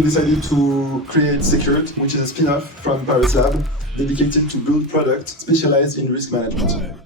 we decided to create Secured, which is a spin-off from Paris Lab, dedicated to build products specialized in risk management.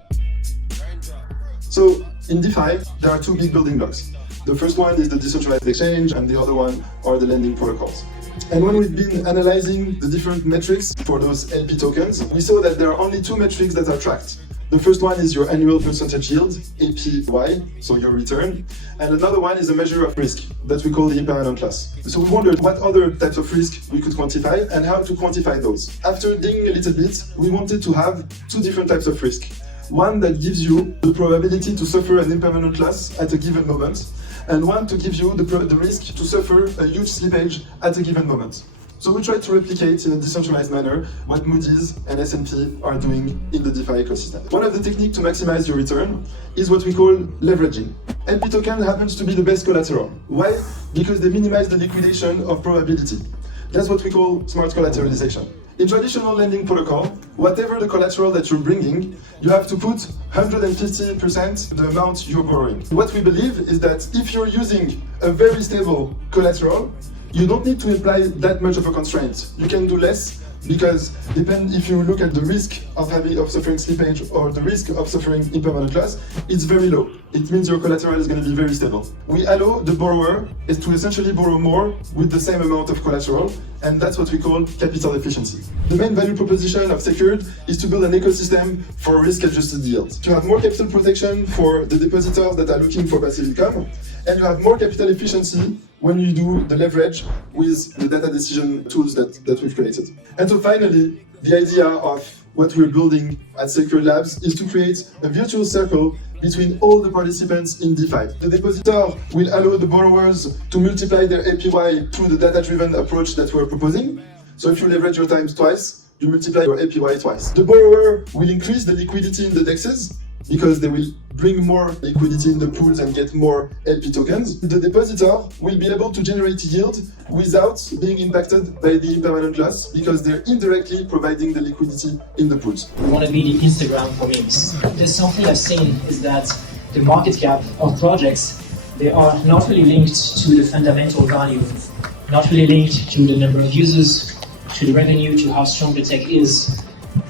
So in DeFi, there are two big building blocks. The first one is the decentralized exchange, and the other one are the lending protocols. And when we've been analyzing the different metrics for those LP tokens, we saw that there are only two metrics that are tracked. The first one is your annual percentage yield, APY, so your return, and another one is a measure of risk that we call the impermanent loss. So we wondered what other types of risk we could quantify and how to quantify those. After digging a little bit, we wanted to have two different types of risk. One that gives you the probability to suffer an impermanent loss at a given moment, and one to give you the risk to suffer a huge slippage at a given moment. So we tried to replicate in a decentralized manner what Moody's and S&P are doing in the DeFi ecosystem. One of the techniques to maximize your return is what we call leveraging. LP token happens to be the best collateral. Why? Because they minimize the liquidation of probability. That's what we call smart collateralization. In traditional lending protocol, whatever the collateral that you're bringing, you have to put 150% the amount you're borrowing. What we believe is that if you're using a very stable collateral, you don't need to apply that much of a constraint. You can do less because if you look at the risk of suffering slippage or the risk of suffering impermanent loss, it's very low. It means your collateral is going to be very stable. We allow the borrower to essentially borrow more with the same amount of collateral, and that's what we call capital efficiency. The main value proposition of Secured is to build an ecosystem for risk-adjusted yield. To have more capital protection for the depositors that are looking for passive income, and you have more capital efficiency when you do the leverage with the data decision tools that we've created. And so finally, the idea of what we're building at Secured Labs is to create a virtual circle between all the participants in DeFi. The depositor will allow the borrowers to multiply their APY through the data-driven approach that we're proposing. So if you leverage your times twice, you multiply your APY twice. The borrower will increase the liquidity in the DEXs because they will bring more liquidity in the pools and get more LP tokens. The depositor will be able to generate yield without being impacted by the impermanent loss because they're indirectly providing the liquidity in the pools. We want to be the Instagram for memes. There's something I've seen is that the market cap of projects, they are not really linked to the fundamental value, not really linked to the number of users, to the revenue, to how strong the tech is,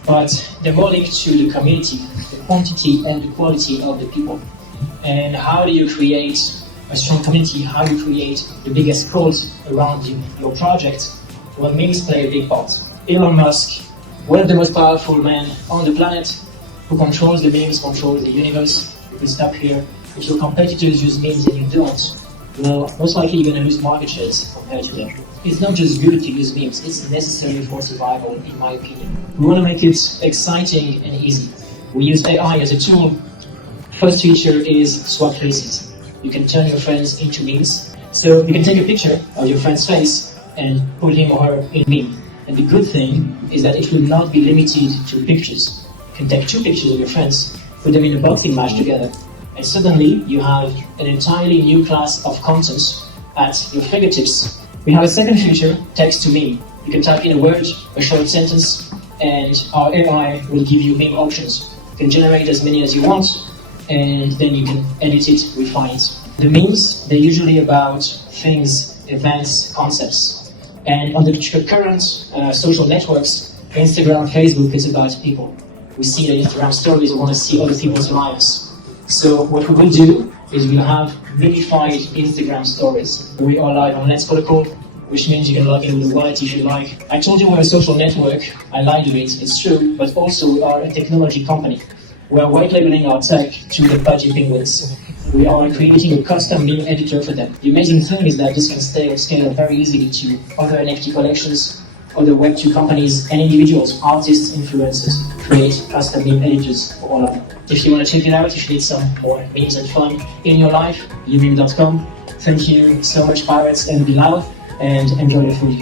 but they're more linked to the community, the quantity and the quality of the people. And how do you create a strong community? How do you create the biggest cult around your project? Well, memes play a big part. Elon Musk, one of the most powerful men on the planet, who controls the memes, controls the universe. You can stop here. If your competitors use memes and you don't, well, most likely you're going to lose market shares compared to them. It's not just good to use memes, it's necessary for survival, in my opinion. We want to make it exciting and easy. We use AI as a tool. First feature is swap faces. You can turn your friends into memes. So you can take a picture of your friend's face and put him or her in meme. And the good thing is that it will not be limited to pictures. You can take two pictures of your friends, put them in a boxing match together, and suddenly you have an entirely new class of content at your fingertips. We have a second feature, text to meme. You can type in a word, a short sentence, and our AI will give you meme options. You can generate as many as you want, and then you can edit it, refine it. The memes, they're usually about things, events, concepts. And on the current social networks, Instagram, Facebook, is about people. We see the Instagram stories, we want to see other people's lives. So what we will do is we'll have unified Instagram stories. We are live on Let's Protocol, which means you can log in with the wallet if you like. I told you we're a social network. I lied to it, it's true, but also we are a technology company. We are white labeling our tech to the Pudgy Penguins. We are creating a custom meme editor for them. The amazing thing is that this can scale very easily to other NFT collections, other Web2 companies, and individuals, artists, influencers, create custom meme editors for all of them. If you want to check it out, if you need some more memes and fun in your life, youmeme.com. Thank you so much, Pirates, and be loud, and enjoy the food.